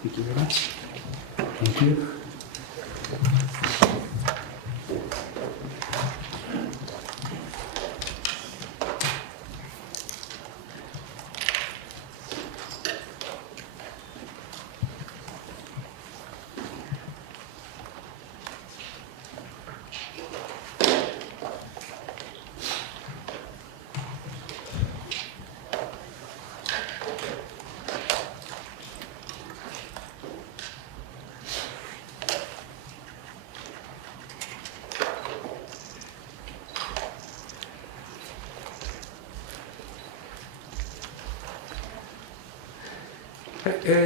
Thank you very much. Thank you.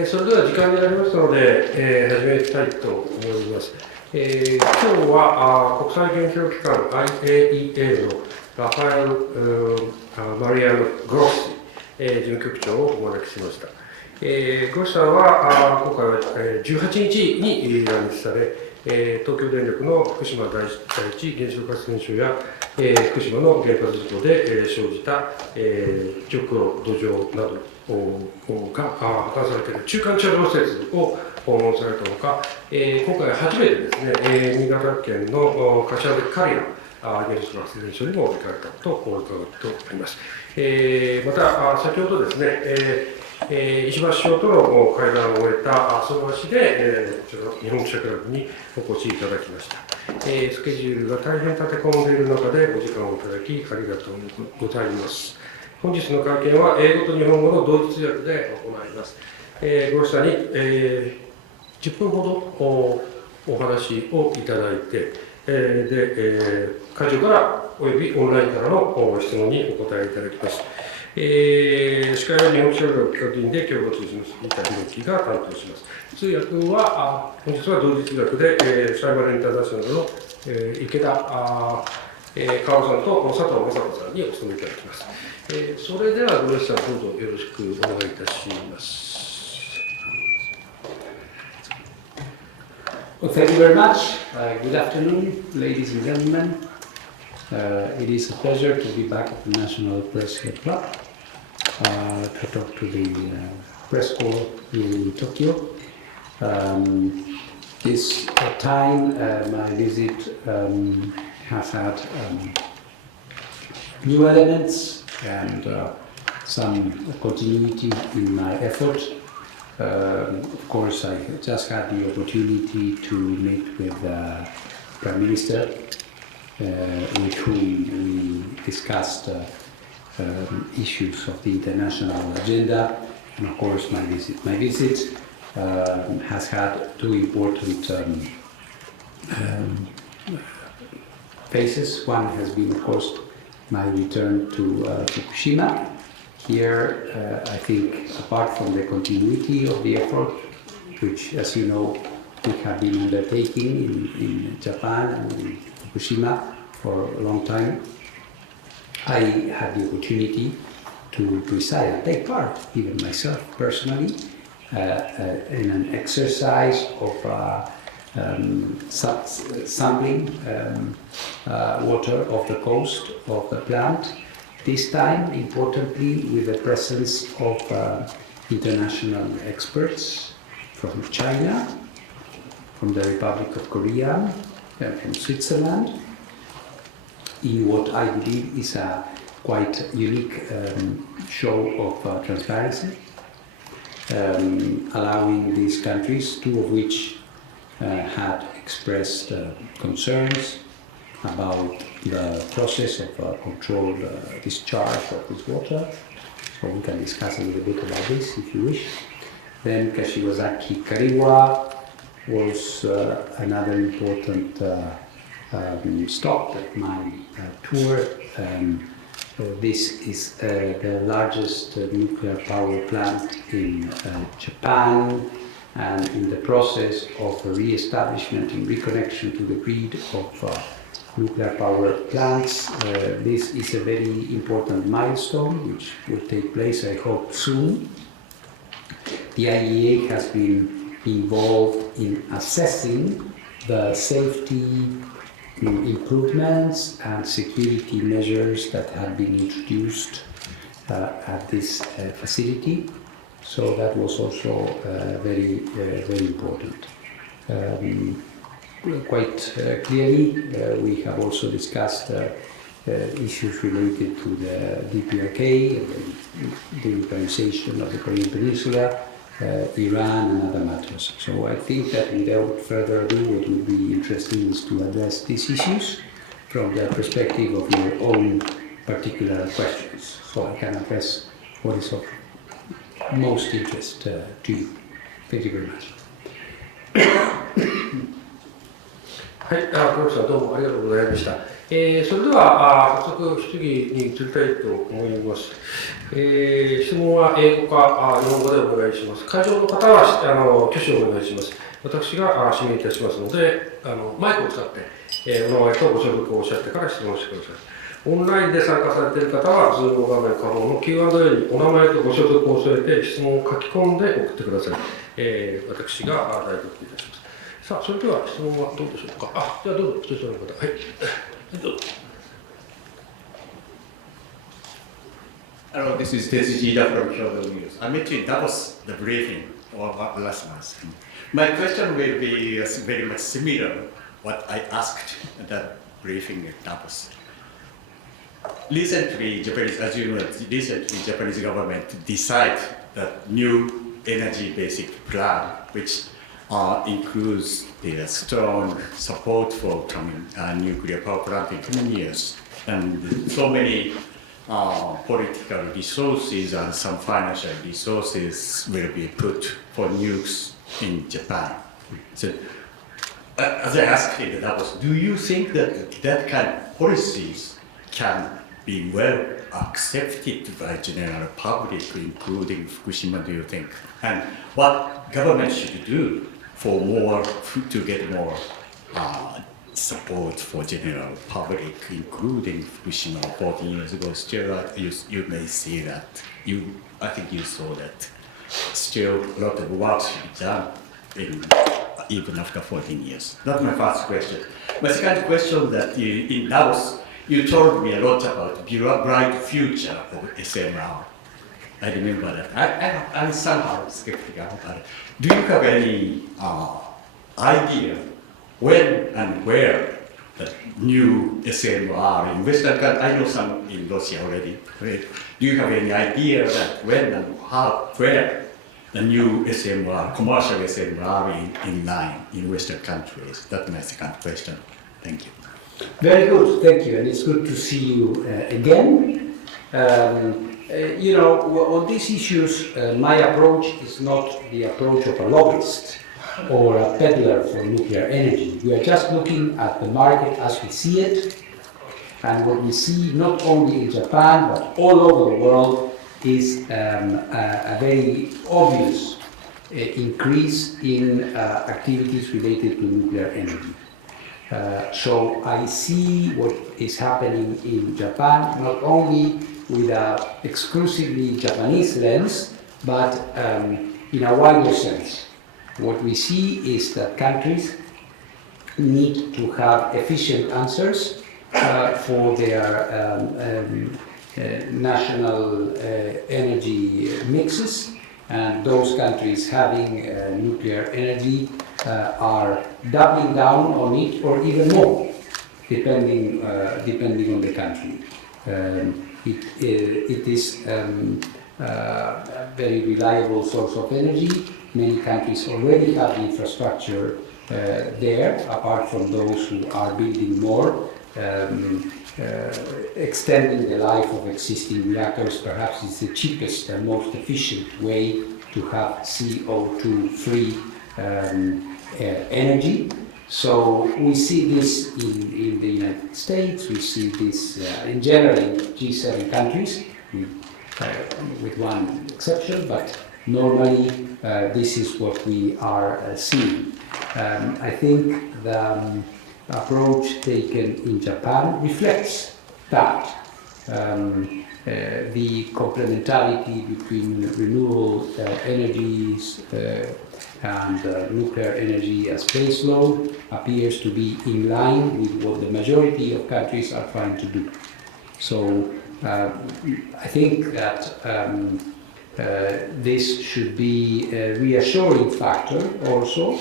それでは時間になりましたので、始めたいと思います。今日は国際原子力機関 IAEA のラファエル・マリアノ・グロッシ、事務局長をお招きしました。グロッシさんは今回は18日に来日され、東京電力の福島第一原子力発電所や、福島の原発事故で生じた除去土壌などが破綻されている中間貯蔵施設を訪問されたほか、今回初めてですね、新潟県の柏崎刈羽原子力発電所にも行かれたことを伺っております。また、先ほどですね、石橋首相との会談を終えたその足で、日本記者クラブにお越しいただきました。スケジュールが大変立て込んでいる中でお時間をいただきありがとうございます。本日の会見は英語と日本語の同時通訳で行います。ご容赦に、10分ほどお話をいただいて、会場からおよびオンラインからの質問にお答えいただきます。司会は日本記者クラブ企画員で共同通信の杉田博樹が担当します。通訳は本日は同時通訳で、サイバルインターナショナルの池田川さんと佐藤雅子さんにお務めいただきます。それではご容赦どうぞよろしくお願いいたします。Well, thank you very much. Good afternoon, ladies and gentlemen. It is a pleasure to be back at the National Press Club to talk to the press corps here in Tokyo. This time, my visit has had new elements and some continuity in my effort. Of course, I just had the opportunity to meet with the Prime Minister, with whom we discussed issues of the international agenda. And of course, my visit has had two important phases. One has been, of course, my return to Fukushima. Here, I think, apart from the continuity of the effort, which, as you know, we have been undertaking in Japan and in Fukushima for a long time, I had the opportunity to preside and take part, even myself personally, in an exercise of sampling water off the coast of the plant. This time, importantly, with the presence of international experts from China, from the Republic of Korea, and from Switzerland, in what I believe is a quite unique show of transparency, allowing these countries, two of which had expressed concerns about the process of controlled discharge of this water. So we can discuss a little bit about this if you wish. Then Kashiwazaki-Kariwa was another important stop at my tour. This is the largest nuclear power plant in Japan, and in the process of re-establishment and reconnection to the grid of nuclear power plants. This is a very important milestone which will take place, I hope, soon. The IAEA has been involved in assessing the safety improvements and security measures that have been introduced at this facility. So that was also very important. Quite clearly, we have also discussed issues related to the DPRK, the nuclearization of the Korean Peninsula, Iran and other matters. So I think that without further ado, what would be interesting is to address these issues from the perspective of your own particular questions. So I can address what is of most interest to you. Thank you very much. はい、黒木さんどうもありがとうございました。それでは早速質疑に移りたいと思います。質問は英語か日本語でお願いします。会場の方は挙手をお願いします。私が指名いたしますので、マイクを使って、お名前とご所属をおっしゃってから質問してください。オンラインで参加されている方は、ズーム画面下方の Q&A にお名前とご所属を添えて質問を書き込んで送ってください。私が代読いたします。さあ、それでは質問はどうでしょうか。じゃあどうぞ、そちらの方。はい。どうぞ。Hello, this is Kashiwazaki-Kariwa from Kyoto News. I met you in Davos, the briefing last month. My question will be very much similar what I asked at that briefing at Davos. Recently, as you know, Japanese government decided that new energy basic plan, which includes the strong support for coming nuclear power plant in coming years, and so many political resources and some financial resources will be put for nukes in Japan. So, as I asked in Davos, do you think that that kind of policies can be well accepted by general public, including Fukushima, do you think? And what government should do for more, to get more support for general public, including Fukushima 14 years ago? Still, you may see that. I think you saw that. Still, a lot of work should be done even after 14 years. That's my first question. My second question that in Davos, you told me a lot about the bright future of SMR. I remember that. I'm somehow skeptical about it. Do you have any idea when and where the new SMR in Western countries? I know some in Russia already. Do you have any idea that when and how, where the new SMR, commercial SMR in line in Western countries? That's my second question. Thank you. Very good, thank you, and it's good to see you again. You know, on these issues, my approach is not the approach of a lobbyist or a peddler for nuclear energy. We are just looking at the market as we see it, and what we see not only in Japan but all over the world is a very obvious increase in activities related to nuclear energy. So I see what is happening in Japan, not only with an exclusively Japanese lens, but in a wider sense. What we see is that countries need to have efficient answers for their national energy mixes, and those countries having nuclear energy are doubling down on it, or even more, depending on the country. It is a very reliable source of energy. Many countries already have infrastructure there, apart from those who are building more. Extending the life of existing reactors perhaps is the cheapest and most efficient way to have CO2-free energy. So we see this in the United States, we see this in general in G7 countries, with one exception, but normally this is what we are seeing. I think the approach taken in Japan reflects that. the complementarity between renewable energies and nuclear energy as baseload appears to be in line with what the majority of countries are trying to do. So I think that this should be a reassuring factor also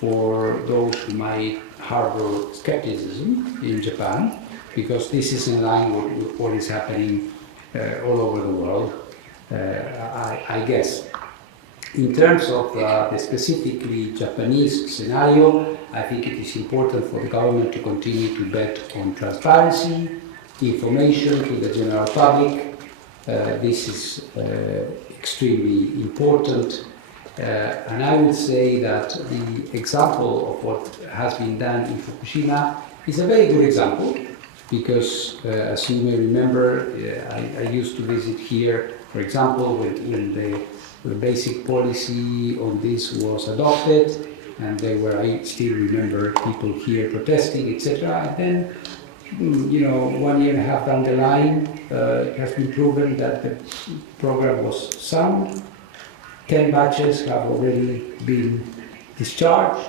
for those who might harbor skepticism in Japan, because this is in line with what is happening all over the world, I guess. In terms of the specifically Japanese scenario, I think it is important for the government to continue to bet on transparency, information to the general public. This is extremely important. And I would say that the example of what has been done in Fukushima is a very good example, because as you may remember, I used to visit here, for example, when the basic policy on this was adopted, and there were, I still remember people here protesting, etc. And then, 1 year and a half down the line, it has been proven that the program was sound. 10 batches have already been discharged.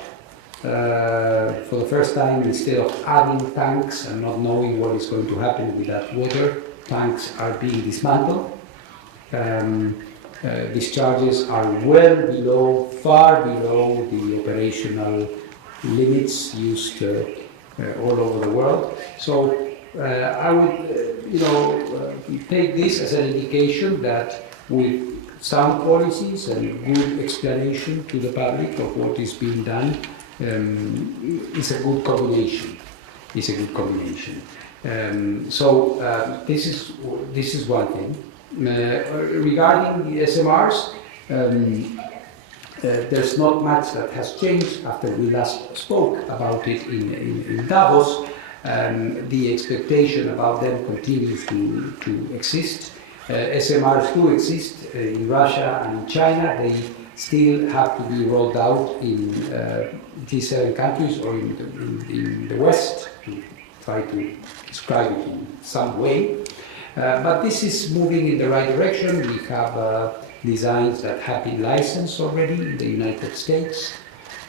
For the first time, instead of adding tanks and not knowing what is going to happen with that water, tanks are being dismantled. Discharges are well below, far below the operational limits used all over the world. So I would take this as an indication that with sound policies and good explanation to the public of what is being done is a good combination. It's a good combination. This is one thing. Regarding the SMRs, there's not much that has changed after we last spoke about it in Davos. The expectation about them continues to exist. SMRs do exist in Russia and in China. They still have to be rolled out in G7 countries or in the West, to try to describe it in some way. But this is moving in the right direction. We have designs that have been licensed already in the United States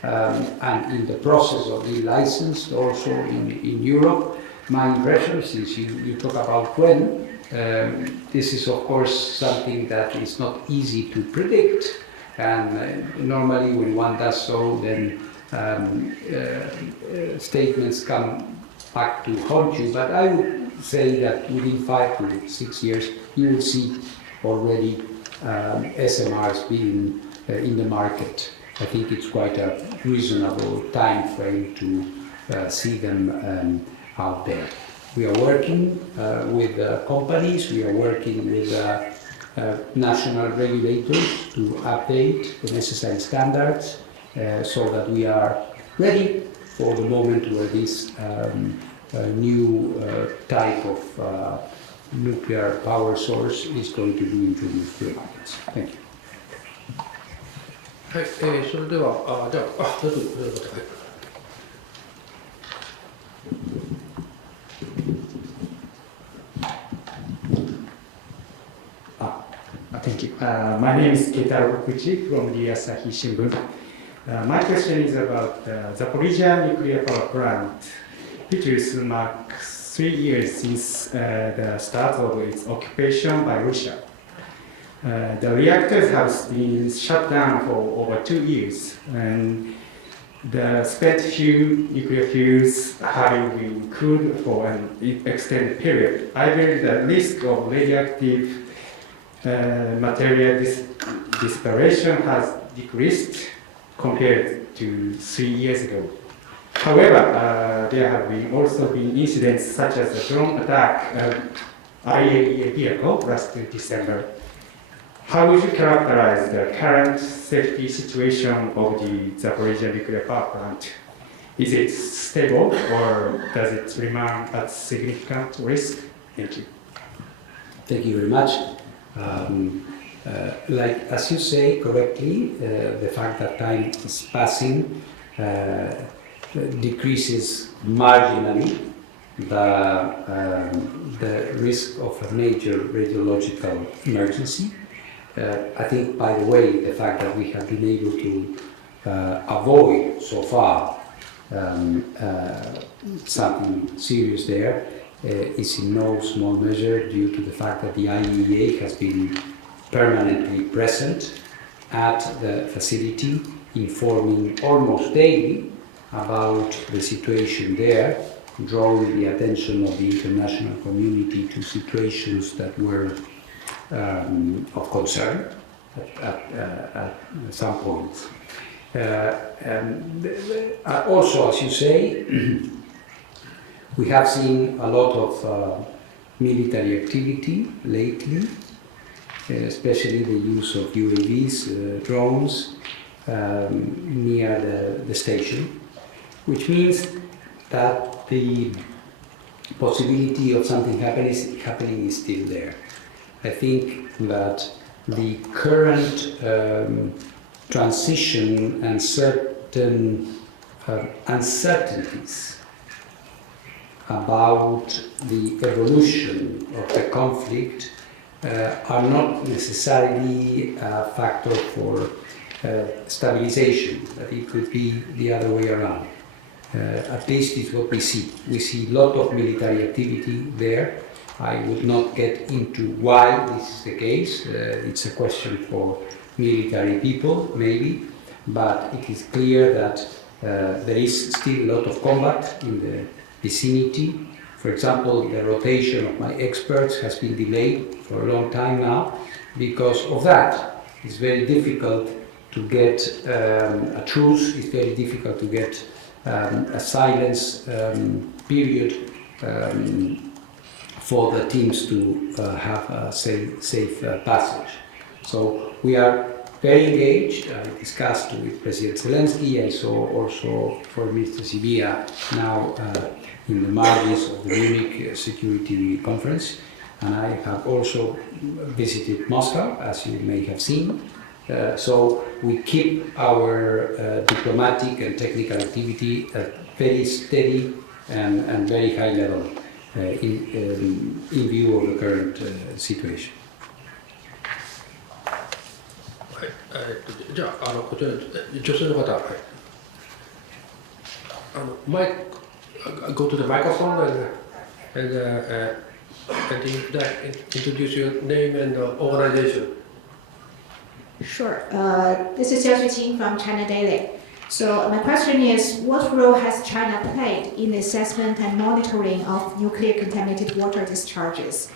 and in the process of being licensed also in Europe. My impression, since you talk about when, this is of course something that is not easy to predict, and normally when one does so, then statements come back to haunt you. But I would say that within 5 to 6 years, you will see already SMRs being in the market. I think it's quite a reasonable time frame to see them out there. We are working with companies, we are working with national regulators to update the necessary standards so that we are ready for the moment where this new type of nuclear power source is going to be introduced to the markets. Thank you. はい、それでは、じゃあ、どうぞ、Thank you. My name is Keitaro Kokuchi from the Asahi Shimbun. My question is about the Zaporizhzhia nuclear power plant, which will mark 3 years since the start of its occupation by Russia. The reactors have been shut down for over 2 years, and the spent nuclear fuels have been cooled for an extended period. I believe the risk of radioactive material dispersion has decreased compared to 3 years ago. However, there have also been incidents such as the drone attack of IAEA vehicle last December. How would you characterize the current safety situation of the Zaporizhzhia nuclear power plant? Is it stable, or does it remain at significant risk? Thank you. Thank you very much. Like as you say correctly, the fact that time is passing decreases marginally the risk of a major radiological emergency. I think, by the way, the fact that we have been able to avoid so far something serious there is in no small measure due to the fact that the IAEA has been permanently present at the facility, informing almost daily about the situation there, drawing the attention of the international community to situations that were of concern at some points. Also, as you say, we have seen a lot of military activity lately, especially the use of UAVs, drones, near the station, which means that the possibility of something happening is still there. I think that the current transition and certain uncertainties about the evolution of the conflict are not necessarily a factor for stabilization, that it could be the other way around. At least it's what we see. We see a lot of military activity there. I would not get into why this is the case. It's a question for military people, maybe, but it is clear that there is still a lot of combat in the vicinity. For example, the rotation of my experts has been delayed for a long time now because of that. It's very difficult to get a truce, it's very difficult to get a silence period for the teams to have a safe passage. So we are very engaged. I discussed with President Zelensky. I saw also Foreign Minister Sibia now in the margins of the Munich Security Conference. And I have also visited Moscow, as you may have seen. So we keep our diplomatic and technical activity at very steady and very high level in view of the current situation. はい、じゃあ、こちら女性の方、はい、go to the microphone and introduce your name and organization. Sure. This is Xia Xuqing from China Daily. So my question is, what role has China played in the assessment and monitoring of nuclear contaminated water discharges?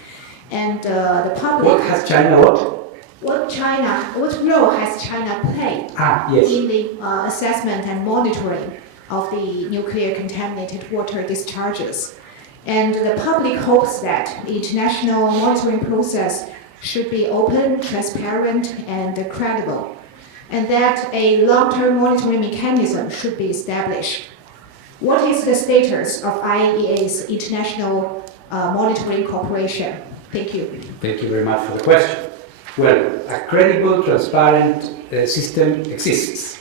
And the public... What has China what? What role has China played in the assessment and monitoring of the nuclear contaminated water discharges? And the public hopes that the international monitoring process should be open, transparent, and credible, and that a long-term monitoring mechanism should be established. What is the status of IAEA's international monitoring cooperation? Thank you. Thank you very much for the question. Well, a credible, transparent system exists.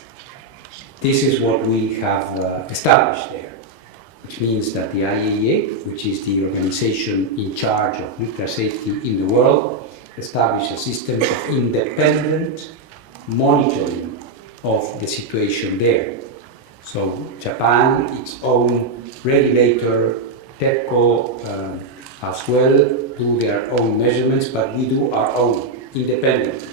This is what we have established there, which means that the IAEA, which is the organization in charge of nuclear safety in the world, established a system of independent monitoring of the situation there. So Japan, its own regulator, TEPCO, as well, do their own measurements, but we do our own independently.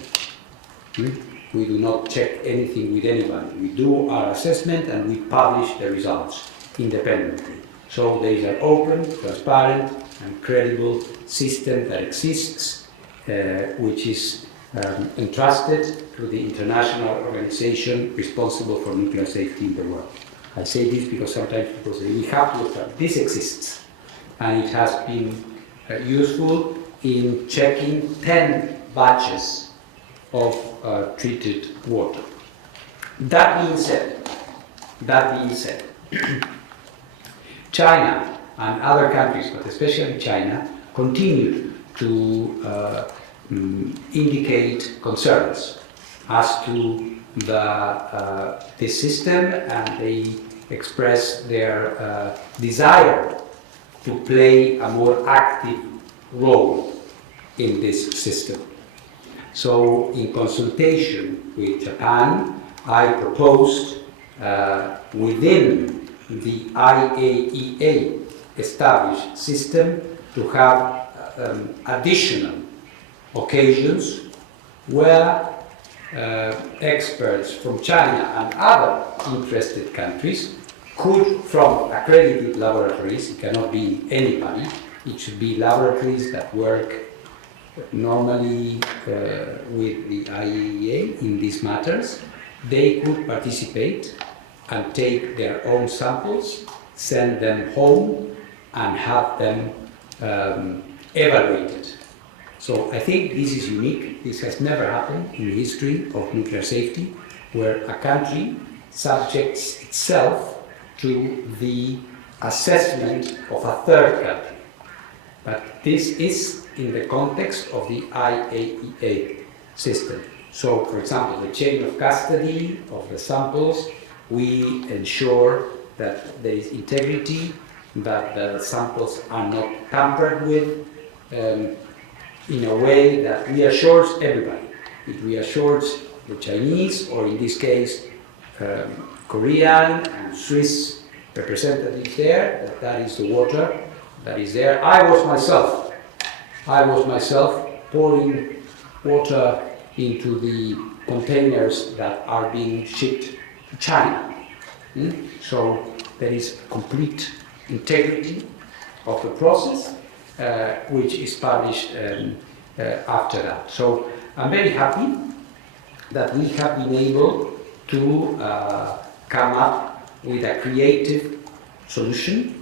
We do not check anything with anybody. We do our assessment and we publish the results independently. So there is an open, transparent, and credible system that exists, which is entrusted to the international organization responsible for nuclear safety in the world. I say this because sometimes people say we have to start. This exists, and it has been useful in checking 10 batches of treated water. That being said, China and other countries, but especially China, continue to indicate concerns as to the system, and they express their desire to play a more active role in this system. So in consultation with Japan, I proposed within the IAEA established system to have additional occasions where experts from China and other interested countries could, from accredited laboratories, it cannot be anybody, it should be laboratories that work normally with the IAEA in these matters, they could participate and take their own samples, send them home, and have them evaluated. So I think this is unique. This has never happened in the history of nuclear safety, where a country subjects itself to the assessment of a third country. But this is in the context of the IAEA system. So, for example, the chain of custody of the samples, we ensure that there is integrity, that the samples are not tampered with, in a way that reassures everybody. It reassures the Chinese, or in this case, Korean and Swiss representatives there, that that is the water that is there. I was myself pouring water into the containers that are being shipped to China. So there is complete integrity of the process, which is published after that. So I'm very happy that we have been able to come up with a creative solution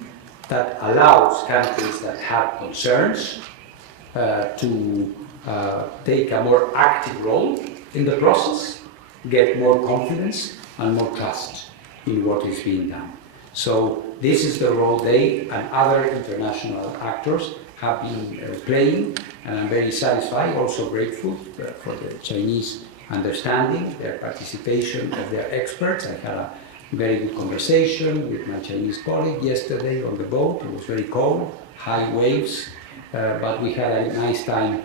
that allows countries that have concerns to take a more active role in the process, get more confidence and more trust in what is being done. So this is the role they and other international actors have been playing, and I'm very satisfied, also grateful for the Chinese understanding, their participation of their experts. I had a very good conversation with my Chinese colleague yesterday on the boat. It was very cold, high waves, but we had a nice time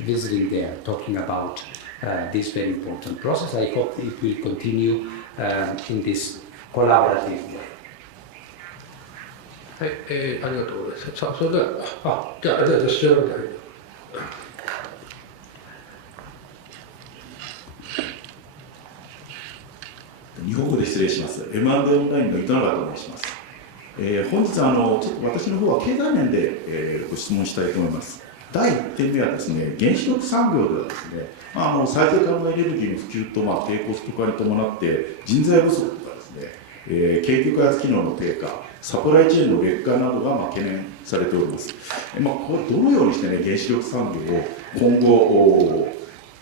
visiting there, talking about this very important process. I hope it will continue in this collaborative way. はい、ありがとうございます。さあ、それでは、じゃあ、そちらまで。日本語で失礼します。M&A オンラインの糸永と申します。本日ちょっと私の方は経済面で、ご質問したいと思います。第1点目はですね、原子力産業ではですね、再生可能エネルギーの普及と、低コスト化に伴って人材不足とかですね、研究開発機能の低下、サプライチェーンの劣化などが懸念されております。これどのようにしてね、原子力産業を今後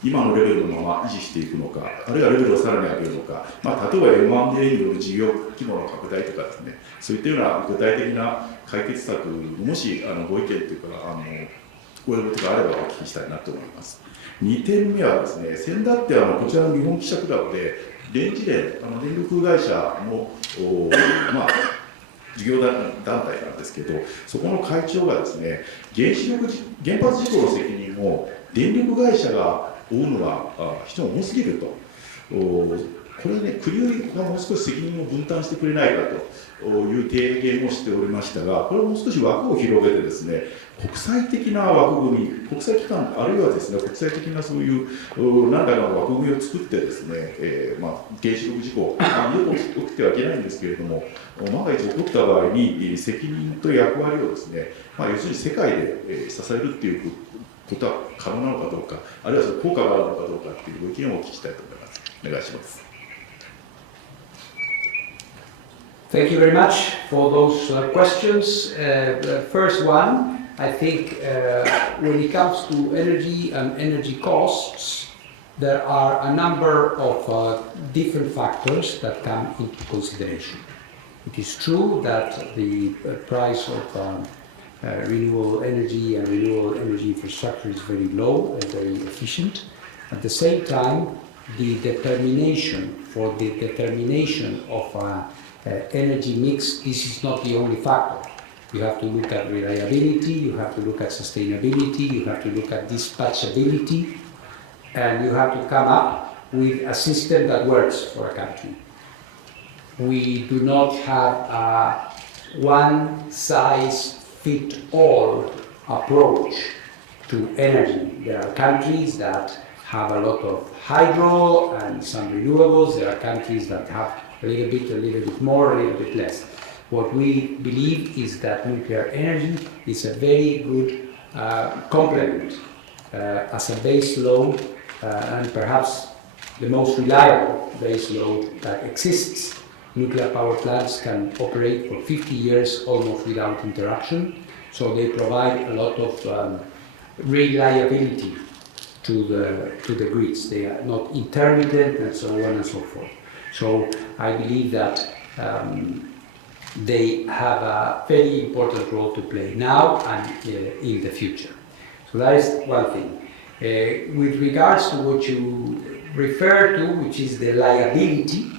今のレベルのまま維持していくのか、あるいはレベルをさらに上げるのか、例えば M&A による事業規模の拡大とかですね、そういったような具体的な解決策、もしご意見というかご要望とかあればお聞きしたいなと思います。2点目はですね、先だってこちらの日本記者クラブで電池連電力会社の事業団体なんですけど、そこの会長がですね、原発事故の責任を電力会社が負うのは非常に重すぎると、これね、国がもう少し責任を分担してくれないかという提言をしておりましたが、これをもう少し枠を広げてですね、国際的な枠組み、国際機関、あるいはですね、国際的なそういう何らかの枠組みを作ってですね、原子力事故、二度と起きてはいけないんですけれども、万が一起こった場合に責任と役割をですね、要するに世界で支えるっていうことは可能なのかどうか、あるいはその効果があるのかどうかっていうご意見をお聞きしたいと思います。お願いします。Thank you very much for those questions. The first one, I think when it comes to energy and energy costs, there are a number of different factors that come into consideration. It is true that the price of renewable energy and renewable energy infrastructure is very low and very efficient. At the same time, the determination of energy mix, this is not the only factor. You have to look at reliability, you have to look at sustainability, you have to look at dispatchability, and you have to come up with a system that works for a country. We do not have a one-size-fits-all approach to energy. There are countries that have a lot of hydro and some renewables. There are countries that have a little bit more, a little bit less. What we believe is that nuclear energy is a very good complement as a base load and perhaps the most reliable base load that exists. Nuclear power plants can operate for 50 years almost without interruption, so they provide a lot of reliability to the grids. They are not intermittent and so on and so forth. So I believe that they have a very important role to play now and in the future. So that is one thing. With regards to what you refer to, which is the liability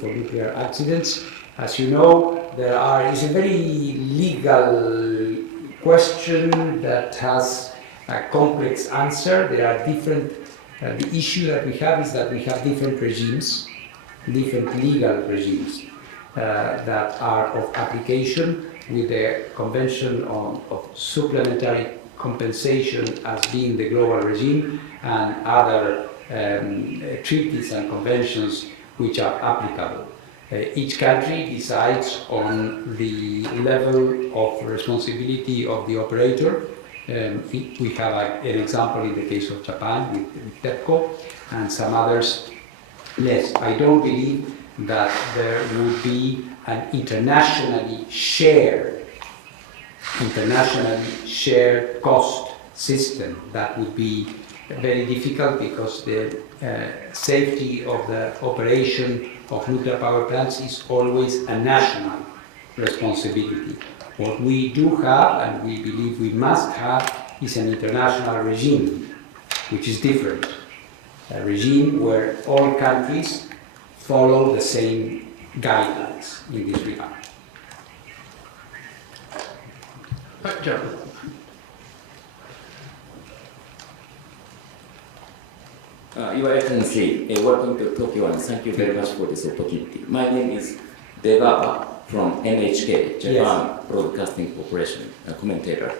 for nuclear accidents, as you know, it's a very legal question that has a complex answer. There are different, the issue that we have is that we have different regimes, different legal regimes that are of application, with the Convention of Supplementary Compensation as being the global regime, and other treaties and conventions which are applicable. Each country decides on the level of responsibility of the operator. We have an example in the case of Japan with TEPCO, and some others less. I don't believe that there would be an internationally shared cost system. That would be very difficult, because the safety of the operation of nuclear power plants is always a national responsibility. What we do have, and we believe we must have, is an international regime, which is different. A regime where all countries follow the same guidelines in this regard. はい、じゃあ。Your Excellency, welcome to Tokyo, and thank you very much for this opportunity. My name is Deva from NHK, Japan Broadcasting Corporation, commentator.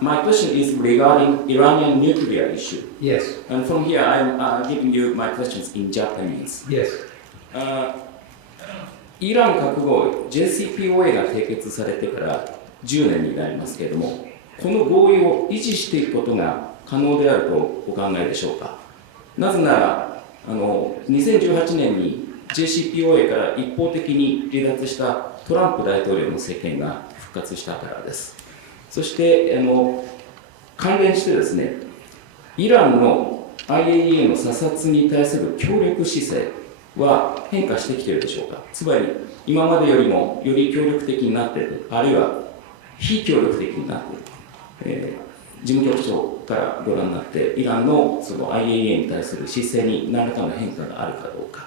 My question is regarding Iranian nuclear issue. Yes. And from here, I'm giving you my questions in Japanese. Yes. イラン核合意 JCPOA が締結されてから10年になりますけれども、この合意を維持していくことが可能であるとお考えでしょうか。なぜなら2018年に JCPOA から一方的に離脱したトランプ大統領の政権が復活したからです。そして関連してですね、イランの IAEA の査察に対する協力姿勢は変化してきているでしょうか。つまり今までよりもより協力的になっている、あるいは非協力的になっている、事務局長からご覧になってイランのその IAEA に対する姿勢に何らかの変化があるかどうか。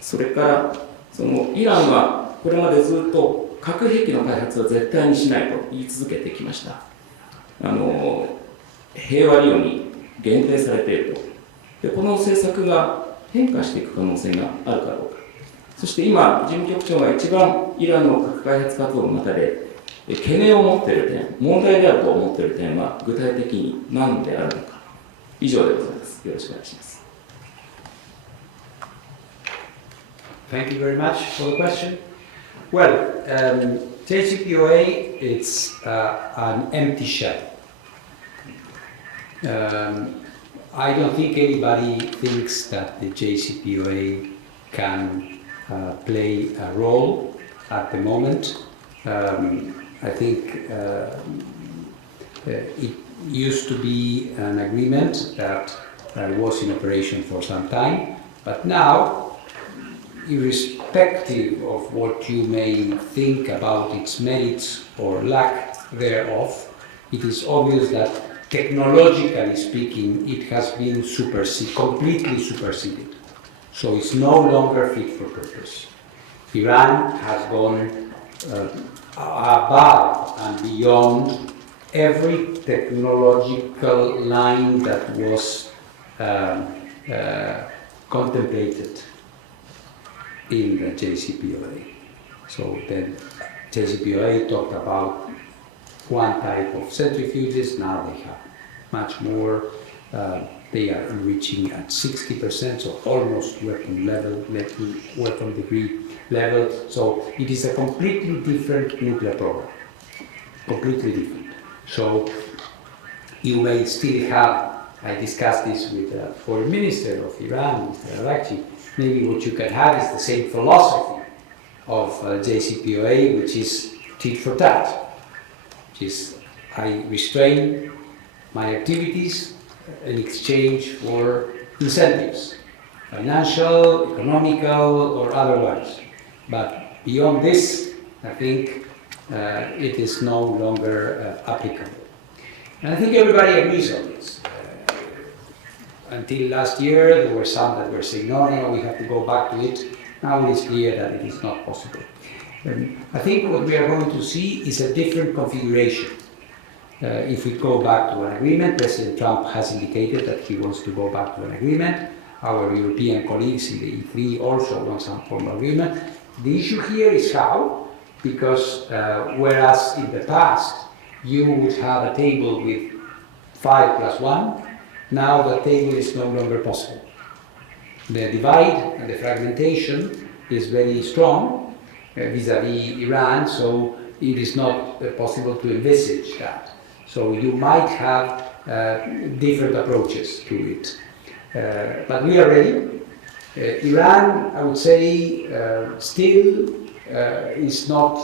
それからそのイランはこれまでずっと核兵器の開発は絶対にしないと言い続けてきました。平和利用に限定されていると。でこの政策が変化していく可能性があるかどうか。そして今、事務局長が一番イランの核開発活動の中で懸念を持っている点、問題であると思っている点は具体的に何であるのか。以上でございます。よろしくお願いします。Thank you very much for the question. Well, JCPOA, it's an empty shell. I don't think anybody thinks that the JCPOA can play a role at the moment. I think it used to be an agreement that was in operation for some time, but now, irrespective of what you may think about its merits or lack thereof, it is obvious that technologically speaking, it has been completely superseded. So it's no longer fit for purpose. Iran has gone above and beyond every technological line that was contemplated in the JCPOA. So then JCPOA talked about one type of centrifuges, now they have much more. They are reaching at 60%, so almost weapon degree level. So it is a completely different nuclear program, completely different. So you may still have, I discussed this with the foreign minister of Iran, Mr. Arakchi, maybe what you can have is the same philosophy of JCPOA, which is tit for tat, which is I restrain my activities in exchange for incentives, financial, economical, or otherwise. But beyond this, I think it is no longer applicable. And I think everybody agrees on this. Until last year, there were some that were saying, no, we have to go back to it. Now it is clear that it is not possible. I think what we are going to see is a different configuration. If we go back to an agreement, President Trump has indicated that he wants to go back to an agreement. Our European colleagues in the E3 also want some formal agreement. The issue here is how, because whereas in the past you would have a table with 5+1, now the table is no longer possible. The divide and the fragmentation is very strong vis-à-vis Iran, so it is not possible to envisage that. So you might have different approaches to it. But we are ready. Iran, I would say, still is not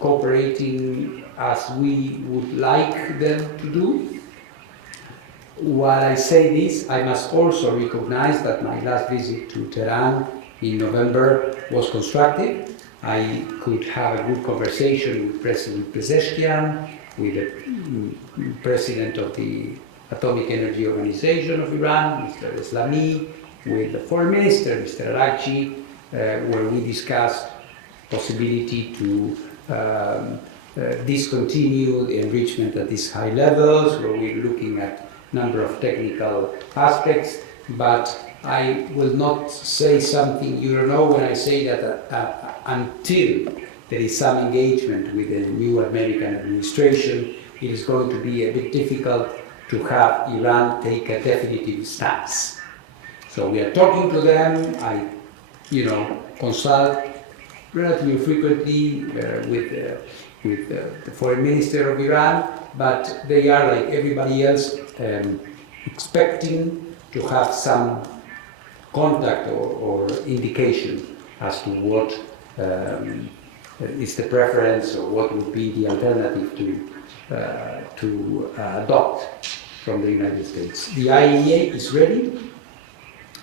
cooperating as we would like them to do. While I say this, I must also recognize that my last visit to Tehran in November was constructive. I could have a good conversation with President Pezeshkian, with the President of the Atomic Energy Organization of Iran, Mr. Eslami, with the Foreign Minister, Mr. Arakchi, where we discussed possibility to discontinue the enrichment at these high levels, where we're looking at number of technical aspects, but I will not say something you don't know when I say that until there is some engagement with the new American administration, it is going to be a bit difficult to have Iran take a definitive stance. So we are talking to them. I, consult relatively frequently with the foreign minister of Iran, but they are, like everybody else, expecting to have some contact or indication as to what is the preference or what would be the alternative to adopt from the United States. The IAEA is ready.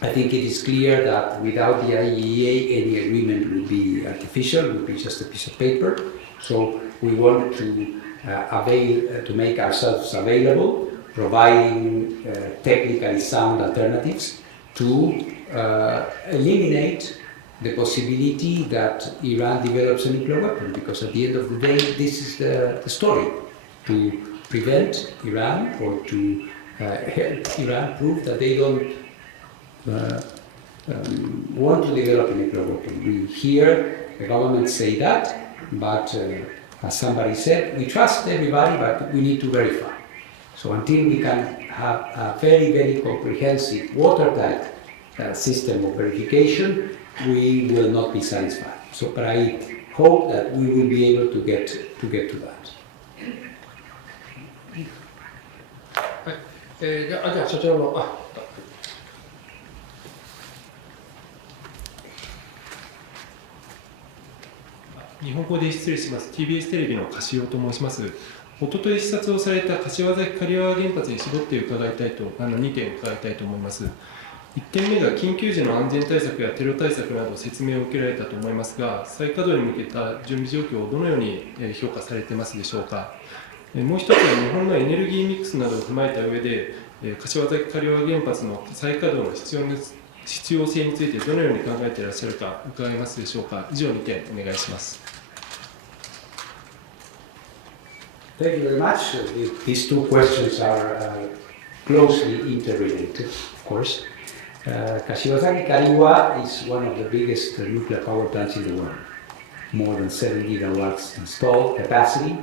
I think it is clear that without the IAEA, any agreement would be artificial, would be just a piece of paper. So we want to make ourselves available, providing technically sound alternatives to eliminate the possibility that Iran develops a nuclear weapon, because at the end of the day, this is the story, to prevent Iran or to help Iran prove that they don't want to develop a nuclear weapon. We hear the government say that, but as somebody said, we trust everybody, but we need to verify. So until we can have a very, very comprehensive, watertight system of verification, we will not be satisfied. So, but I hope that we will be able to get to that. じゃあ所長の日本語で失礼します。TBS テレビの柏と申します。おととい視察をされた柏崎刈羽原発に絞って伺いたいと、2点伺いたいと思います。1点目が緊急時の安全対策やテロ対策など説明を受けられたと思いますが、再稼働に向けた準備状況をどのように評価されていますでしょうか。もう一つは日本のエネルギーミックスなどを踏まえた上で、柏崎刈羽原発の再稼働の必要性についてどのように考えていらっしゃるか伺えますでしょうか。以上2点お願いします。Thank you very much. These two questions are closely interrelated, of course. Kashiwazaki-Kariwa is one of the biggest nuclear power plants in the world. More than 7 gigawatts installed capacity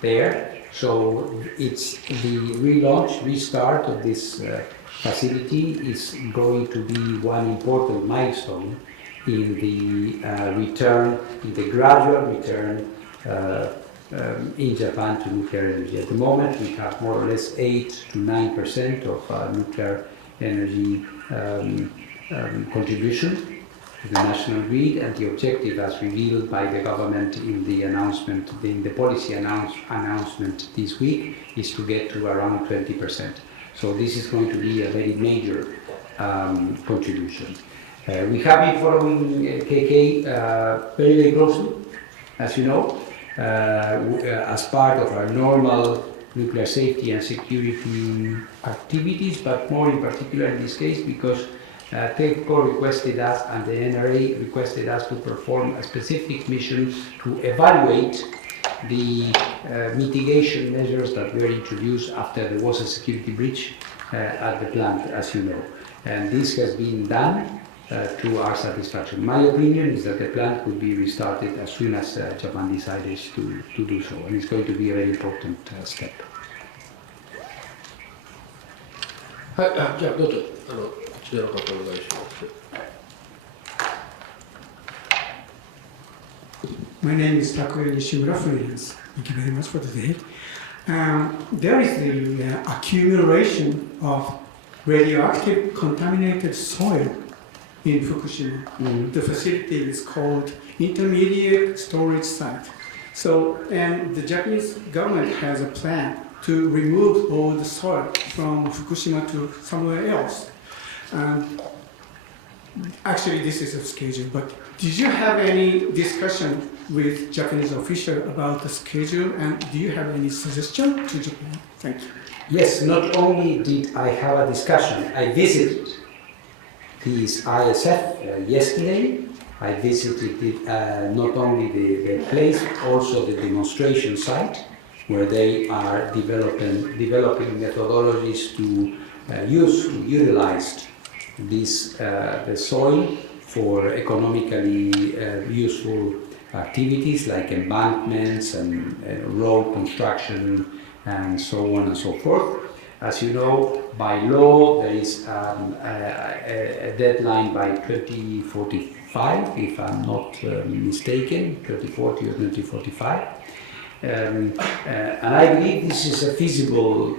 there. So it's the restart of this facility is going to be one important milestone in the gradual return in Japan to nuclear energy. At the moment, we have more or less 8 to 9% of nuclear energy contribution to the national grid, and the objective, as revealed by the government in the announcement, in the policy announcement this week, is to get to around 20%. So this is going to be a very major contribution. We have been following KK very, very closely, as you know, as part of our normal nuclear safety and security activities, but more in particular in this case because TEPCO requested us and the NRA requested us to perform a specific mission to evaluate the mitigation measures that were introduced after there was a security breach at the plant, as you know. And this has been done to our satisfaction. My opinion is that the plant could be restarted as soon as Japan decides to do so, and it's going to be a very important step. はい、じゃあどうぞこちらの方お願いします。My name is Takuya Nishimura, freelance. Thank you very much for today. There is the accumulation of radioactive contaminated soil in Fukushima. The facility is called Intermediate Storage Site. So, and the Japanese government has a plan to remove all the soil from Fukushima to somewhere else. Actually, this is a schedule, but did you have any discussion with Japanese official about the schedule, and do you have any suggestion to Japan? Thank you. Yes, not only did I have a discussion, I visited this ISF yesterday. I visited not only the place, also the demonstration site, where they are developing methodologies to utilize this the soil for economically useful activities like embankments and road construction and so on and so forth. As you know, by law there is a deadline by 2045, if I'm not mistaken, 2040 or 2045. And I believe this is a feasible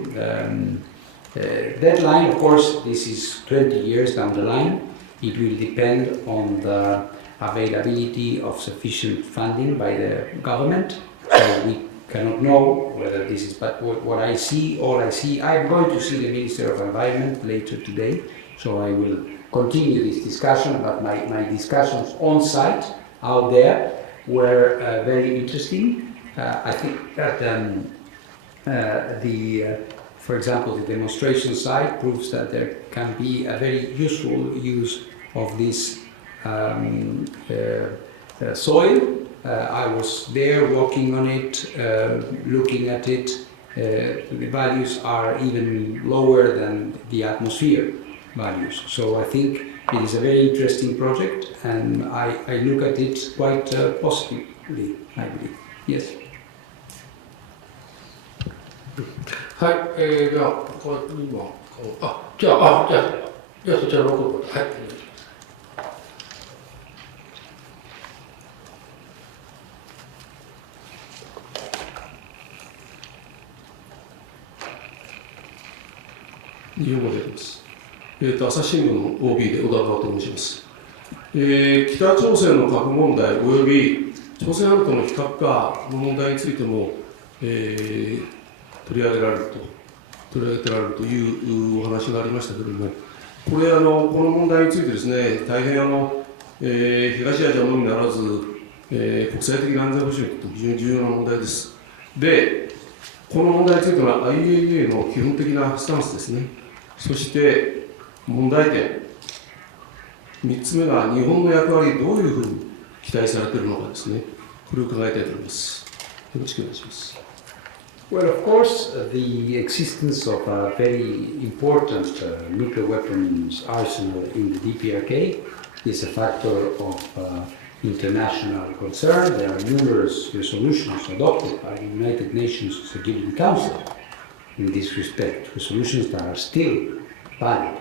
deadline. Of course, this is 20 years down the line. It will depend on the availability of sufficient funding by the government. So we cannot know whether this is, but what I see, all I see, I'm going to see the Minister of Environment later today, so I will continue this discussion, but my discussions on site out there were very interesting. I think that for example, the demonstration site proves that there can be a very useful use of this soil. I was there walking on it, looking at it. The values are even lower than the atmosphere values. So I think it is a very interesting project, and I look at it quite positively, I believe. Yes. はい、では他にはじゃあそちらの方はい。日本語であります。朝日新聞の OB で小田川と申します。北朝鮮の核問題および朝鮮半島の非核化の問題についても、取り上げてられるというお話がありましたけれども、これこの問題についてですね、大変東アジアのみならず、国際的な安全保障にとって非常に重要な問題です。で、この問題については IAEA の基本的なスタンスですね。そして問題点、3つ目が日本の役割、どういうふうに期待されているのかですね、これを伺いたいと思います。よろしくお願いします。Well, of course, the existence of a very important nuclear weapons arsenal in the DPRK is a factor of international concern. There are numerous resolutions adopted by the United Nations Security Council in this respect, resolutions that are still valid.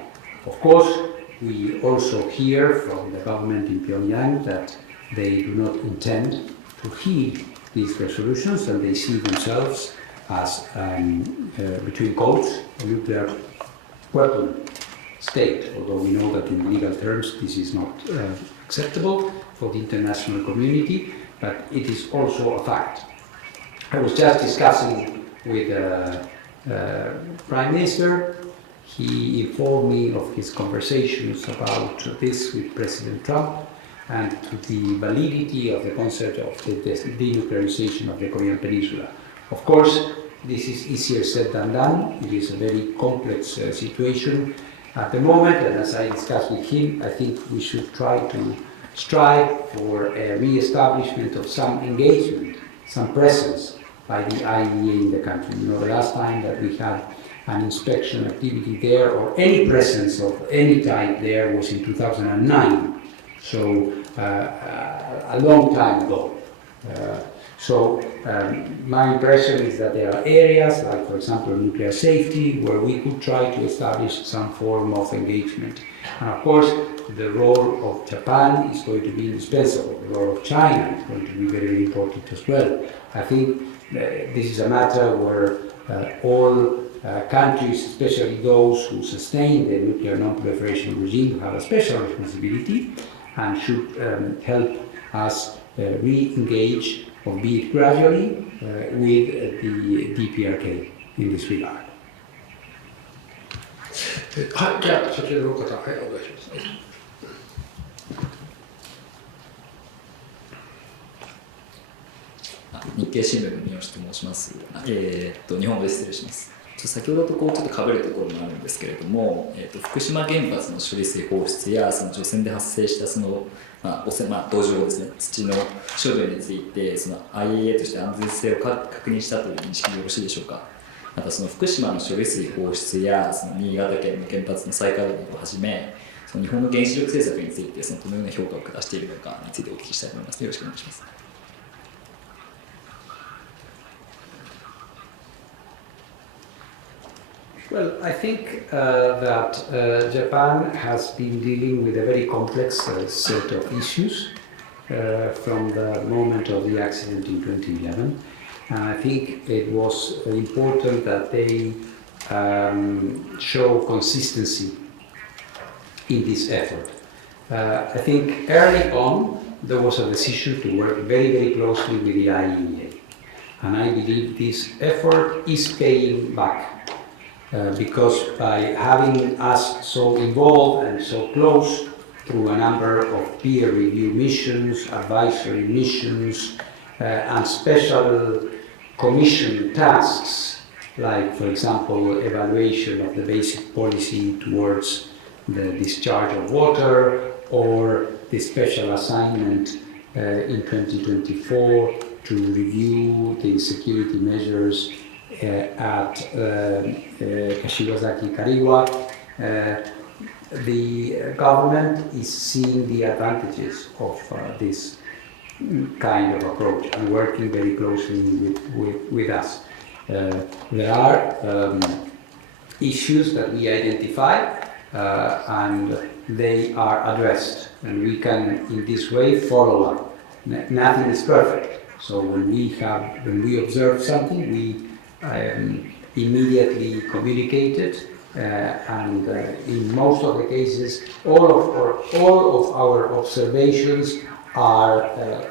Of course, we also hear from the government in Pyongyang that they do not intend to heed these resolutions, and they see themselves as, between quotes, a nuclear weapon state, although we know that in legal terms this is not acceptable for the international community, but it is also a fact. I was just discussing with Prime Minister. He informed me of his conversations about this with President Trump and to the validity of the concept of the denuclearization of the Korean Peninsula. Of course, this is easier said than done. It is a very complex situation at the moment, and as I discussed with him, I think we should try to strive for a re-establishment of some engagement, some presence by the IAEA in the country. You know, the last time that we had an inspection activity there, or any presence of any type there, was in 2009. So a long time ago. My impression is that there are areas, like for example nuclear safety, where we could try to establish some form of engagement. And of course, the role of Japan is going to be indispensable. The role of China is going to be very, very important as well. I think this is a matter where all countries, especially those who sustain the nuclear non-proliferation regime, have a special responsibility and should help us re-engage, albeit gradually, with the DPRK in this regard. はい、じゃあ、そちらの方、はい、お願いします。日経新聞の三好と申します。日本語で失礼します。先ほどとちょっと被るところもあるんですけれども、福島原発の処理水放出やその除染で発生したその土壌ですね、土の処理についてその IAEA として安全性を確認したという認識でよろしいでしょうか。またその福島の処理水放出やその新潟県の原発の再稼働をはじめ、その日本の原子力政策についてそのどのような評価を下しているのかについてお聞きしたいと思います。よろしくお願いします。Well, I think that Japan has been dealing with a very complex set of issues from the moment of the accident in 2011. And I think it was important that they show consistency in this effort. I think early on there was a decision to work very, very closely with the IAEA. And I believe this effort is paying back. Because by having us so involved and so close through a number of peer review missions, advisory missions, and special commission tasks, like for example evaluation of the basic policy towards the discharge of water, or the special assignment in 2024 to review the security measures at Kashiwazaki-Kariwa. The government is seeing the advantages of this kind of approach and working very closely with us. There are issues that we identify and they are addressed, and we can in this way follow up. Nothing is perfect, so when we observe something, we immediately communicated, and in most of the cases, all of our observations are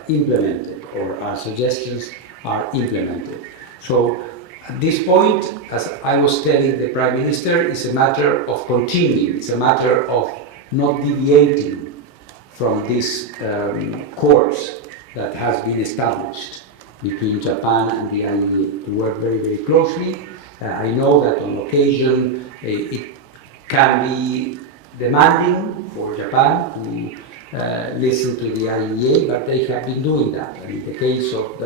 implemented, or our suggestions are implemented. So at this point, as I was telling the Prime Minister, it's a matter of continuing, it's a matter of not deviating from this course that has been established between Japan and the IAEA, to work very, very closely. I know that on occasion it can be demanding for Japan to listen to the IAEA, but they have been doing that. And in the case of,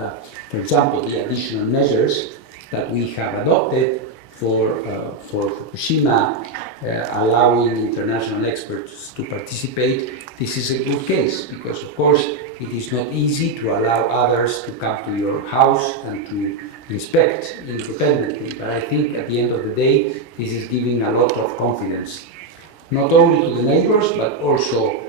for example, the additional measures that we have adopted for Fukushima, allowing international experts to participate, this is a good case because, of course, it is not easy to allow others to come to your house and to inspect independently. But I think at the end of the day, this is giving a lot of confidence, not only to the neighbors, but also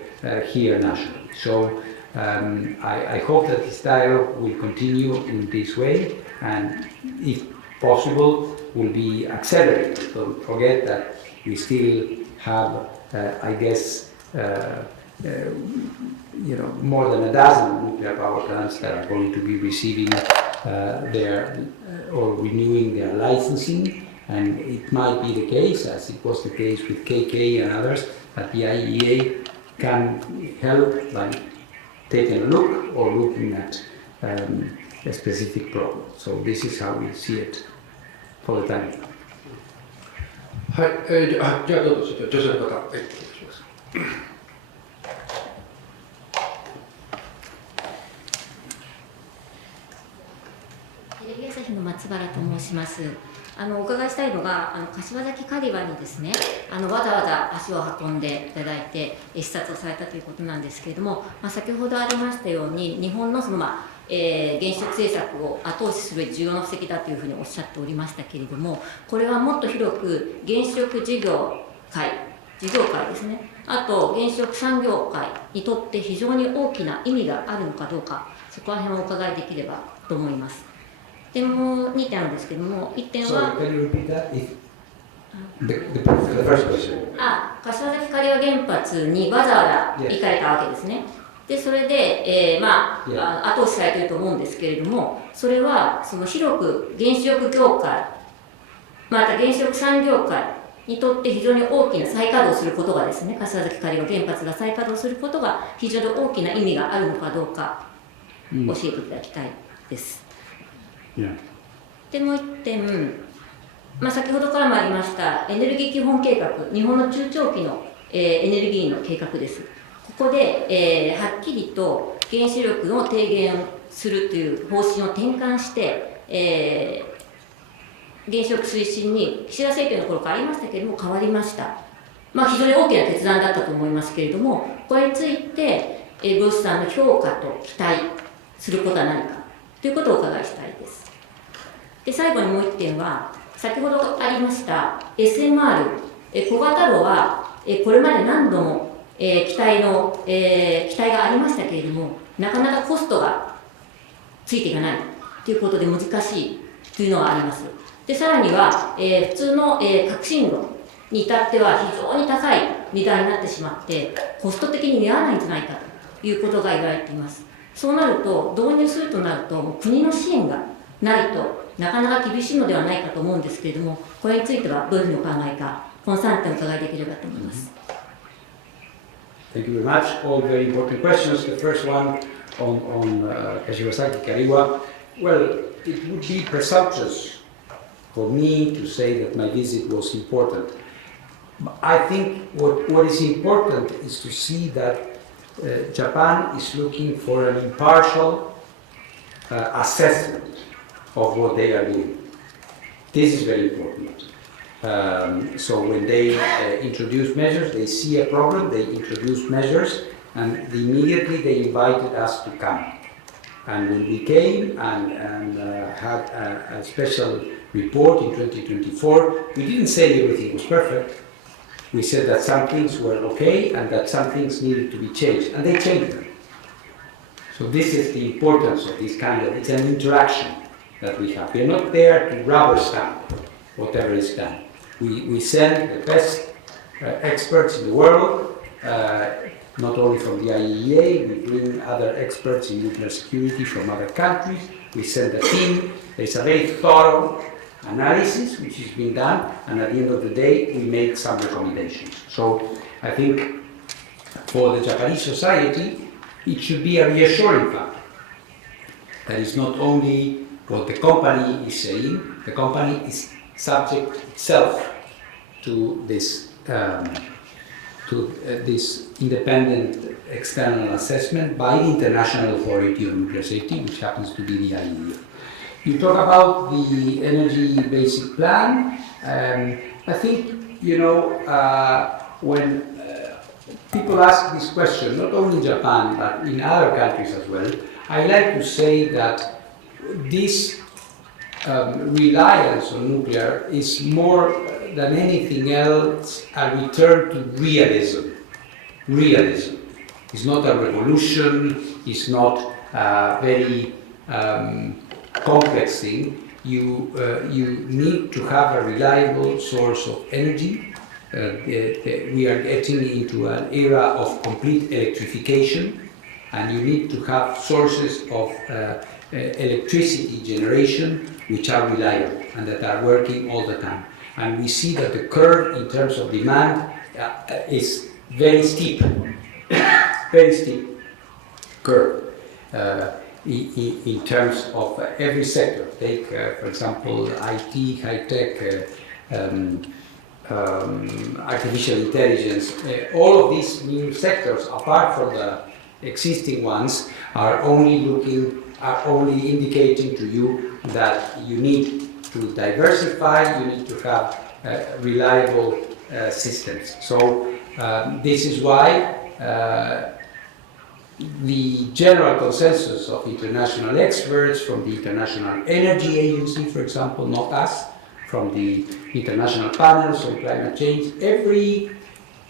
here nationally. So I hope that this dialogue will continue in this way, and if possible, will be accelerated. Don't forget that we still have, I guess, more than a dozen nuclear power plants that are going to be receiving or renewing their licensing, and it might be the case, as it was the case with KK and others, that the IAEA can help by taking a look or looking at a specific problem. So this is how we see it for the time. はい、じゃあどうぞ女性の方、お願いします。テレビ朝日の松原と申します。お伺いしたいのが、柏崎刈羽にですね、わざわざ足を運んでいただいて視察をされたということなんですけれども、先ほどありましたように、日本のその原子力政策を後押しする重要な布石だというふうにおっしゃっておりましたけれども、これはもっと広く原子力事業界ですね、あと原子力産業界にとって非常に大きな意味があるのかどうか、そこら辺をお伺いできればと思います。でもう2点あるんですけども、1点は、柏崎刈羽原発にわざわざ行かれたわけですね。でそれで、後押しされていると思うんですけれども、それはその広く原子力業界、また原子力産業界にとって非常に大きな再稼働することがですね、柏崎刈羽原発が再稼働することが非常に大きな意味があるのかどうか教えていただきたいです。でもう1点、先ほどからもありましたエネルギー基本計画、日本の中長期の、エネルギーの計画です。ここで、はっきりと原子力の低減をするという方針を転換して、原子力推進に岸田政権の頃からありましたけれども変わりました。非常に大きな決断だったと思いますけれども、これについて、ブースさんの評価と期待することは何かということをお伺いしたいです。で最後にもう1点は、先ほどありました SMR、小型炉はこれまで何度も期待がありましたけれども、なかなかコストがついていかないということで難しいというのがあります。でさらには、普通の、革新炉に至っては非常に高い値段になってしまって、コスト的に見合わないんじゃないかということが言われています。そうなると、導入するとなると、国の支援がないとなかなか厳しいのではないかと思うんですけれども、これについてはどういうふうにお考えか、この3点お伺いできればと思います。Thank you very much. All very important questions. The first one on Kashiwazaki-Kariwa. Well, it would be presumptuous for me to say that my visit was important. I think what is important is to see that Japan is looking for an impartial assessment of what they are doing. This is very important. So when they introduce measures, they see a problem, they introduce measures, and immediately they invited us to come. And when we came and had a special report in 2024, we didn't say everything was perfect. We said that some things were okay and that some things needed to be changed, and they changed them. So this is the importance of this kind of, it's an interaction that we have. We're not there to rubber stamp whatever is done. We send the best experts in the world, not only from the IAEA, we bring other experts in nuclear security from other countries, we send a team, there's a very thorough analysis which is being done, and at the end of the day we make some recommendations. So I think for the Japanese society it should be a reassuring factor. That is not only what the company is saying, the company is subject itself to this independent external assessment by the International Authority on Nuclear Safety, which happens to be the IAEA. You talk about the energy basic plan. I think, when people ask this question, not only in Japan, but in other countries as well, I like to say that this reliance on nuclear is more than anything else a return to realism. Realism. It's not a revolution, it's not a very complex thing. You need to have a reliable source of energy. We are getting into an era of complete electrification, and you need to have sources of electricity generation which are reliable and that are working all the time. And we see that the curve in terms of demand is very steep, very steep curve in terms of every sector. Take, for example, IT, high-tech, artificial intelligence. All of these new sectors, apart from the existing ones, are only indicating to you that you need to diversify, you need to have reliable systems. So this is why the general consensus of international experts, from the International Energy Agency, for example, not us, from the international panels on climate change, every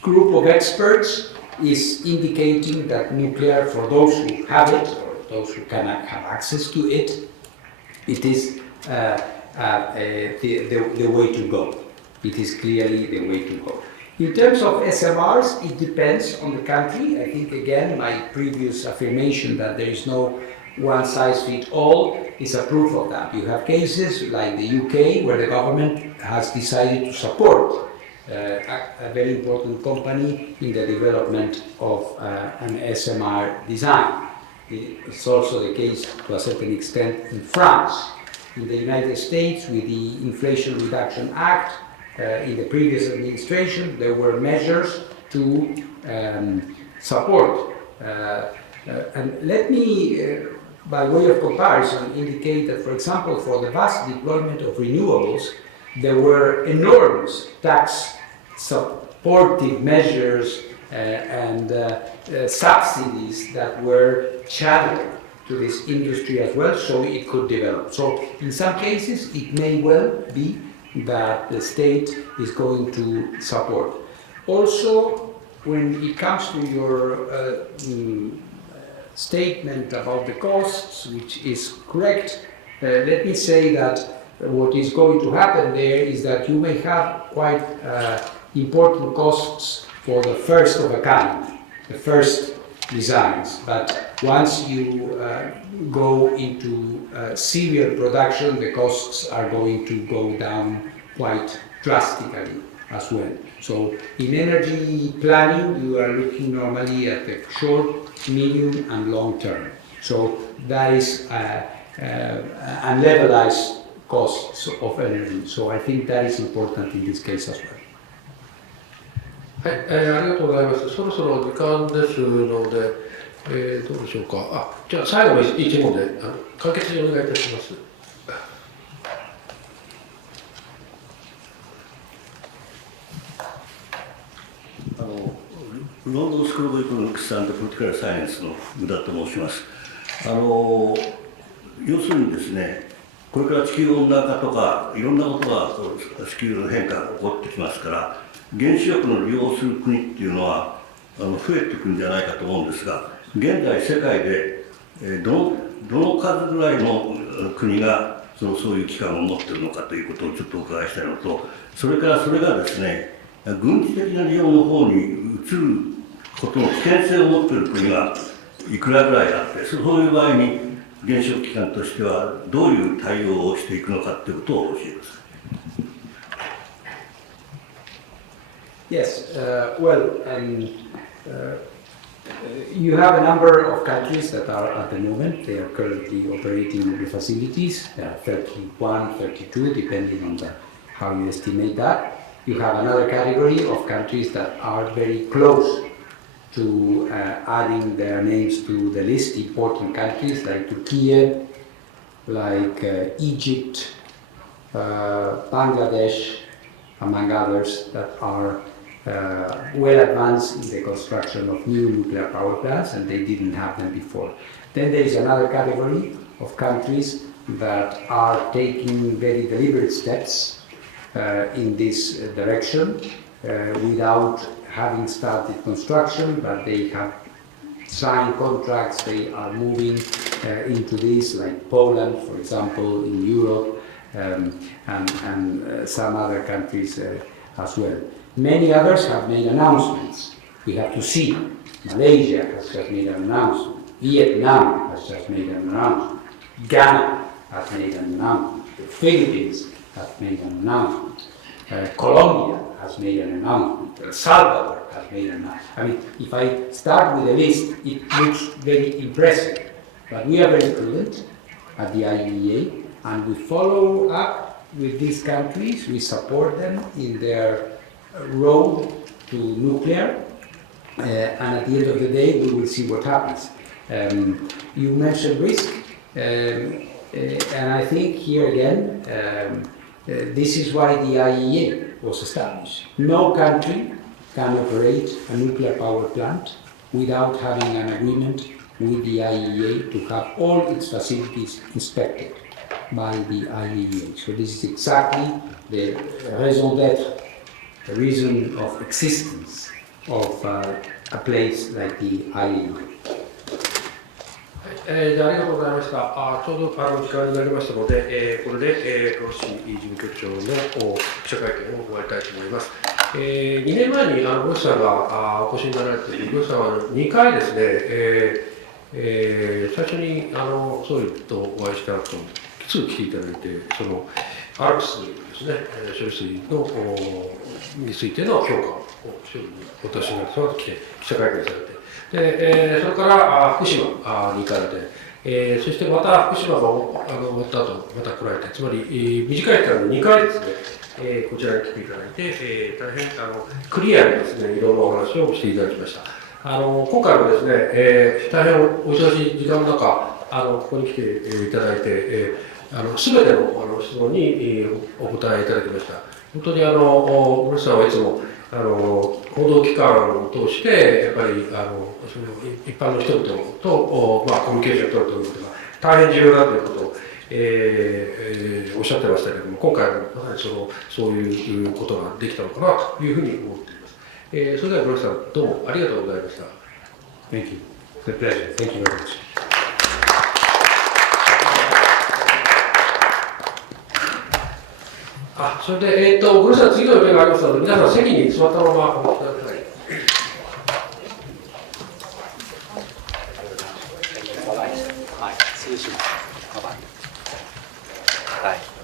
group of experts is indicating that nuclear, for those who have it, or those who cannot have access to it, it is the way to go. It is clearly the way to go. In terms of SMRs, it depends on the country. I think, again, my previous affirmation that there is no one-size-fits-all is a proof of that. You have cases like the UK, where the government has decided to support a very important company in the development of an SMR design. It's also the case, to a certain extent, in France. In the United States, with the Inflation Reduction Act, in the previous administration, there were measures to support. And let me, by way of comparison, indicate that, for example, for the vast deployment of renewables, there were enormous tax supportive measures and subsidies that were channeled to this industry as well, so it could develop. So in some cases, it may well be that the state is going to support. Also, when it comes to your statement about the costs, which is correct, let me say that what is going to happen there is that you may have quite important costs for the first of a kind, the first designs. But once you go into serial production, the costs are going to go down quite drastically as well. So in energy planning, you are looking normally at the short, medium, and long term. So that is unlevelized costs of energy. So I think that is important in this case as well. はい、ありがとうございます。そろそろ時間ですので、どうでしょうか。じゃあ最後の一問で簡潔にお願いいたします。ロンドンスクール・オブ・エコノミクス・アンド・ポリティカル・サイエンスの宇田と申します。要するにですね、これから地球温暖化とかいろんなことが地球の変化が起こってきますから、原子力の利用する国っていうのは増えていくんじゃないかと思うんですが、現在世界でどの数ぐらいの国がそういう機関を持っているのかということをちょっとお伺いしたいのと、それからそれがですね、軍事的な利用の方に移ることの危険性を持っている国がいくらぐらいあって、そういう場合に原子力機関としてはどういう対応をしていくのかということを教えます。Yes, you have a number of countries that are at the moment, they are currently operating the facilities, 31, 32, depending on how you estimate that. You have another category of countries that are very close to adding their names to the list, important countries like Turkey, like Egypt, Bangladesh, among others, that are well advanced in the construction of new nuclear power plants, and they didn't have them before. Then there is another category of countries that are taking very deliberate steps in this direction without having started construction, but they have signed contracts, they are moving into this, like Poland, for example, in Europe, and some other countries as well. Many others have made announcements. We have to see. Malaysia has just made an announcement. Vietnam has just made an announcement. Ghana has made an announcement. The Philippines has made an announcement. Colombia has made an announcement. El Salvador has made an announcement. I mean, if I start with a list, it looks very impressive. But we are very prudent at the IAEA, and we follow up with these countries. We support them in their road to nuclear, and at the end of the day, we will see what happens. You mentioned risk, and I think here again, this is why the IAEA was established. No country can operate a nuclear power plant without having an agreement with the IAEA to have all its facilities inspected by the IAEA. So this is exactly the raison d'être, the reason of existence of a place like the IAEA. じゃあ、ありがとうございました。ちょうど時間になりましたので、これでロッシ事務局長の記者会見を終わりたいと思います。2年前にロシさんがお越しになられている、ロシさんは2回ですね、最初に総理とお会いした後、すぐ来ていただいて、そのアルプスですね、処理水のについての評価を総理にお達しになって、その後来て記者会見されて、でそれから福島に行かれて、そしてまた福島が終わった後また来られて、つまり短い期間で2回ですね、こちらに来ていただいて、大変クリアにですね、いろんなお話をしていただきました。今回もですね、大変お忙しい時間の中、ここに来ていただいて、すべての質問にお答えいただきました。本当にロシさんはいつも報道機関を通してやっぱりその一般の人々とコミュニケーションを取るということが大変重要だということを、おっしゃってましたけれども、今回もまさにそういうことができたのかなというふうに思っています。それでは黒木さん、どうもありがとうございました。Thank you. It's a pleasure. Thank you very much. それで、ごめんなさい、次の予定がありますので、皆さん席に座ったままお待ちください。はい、失礼します。はい。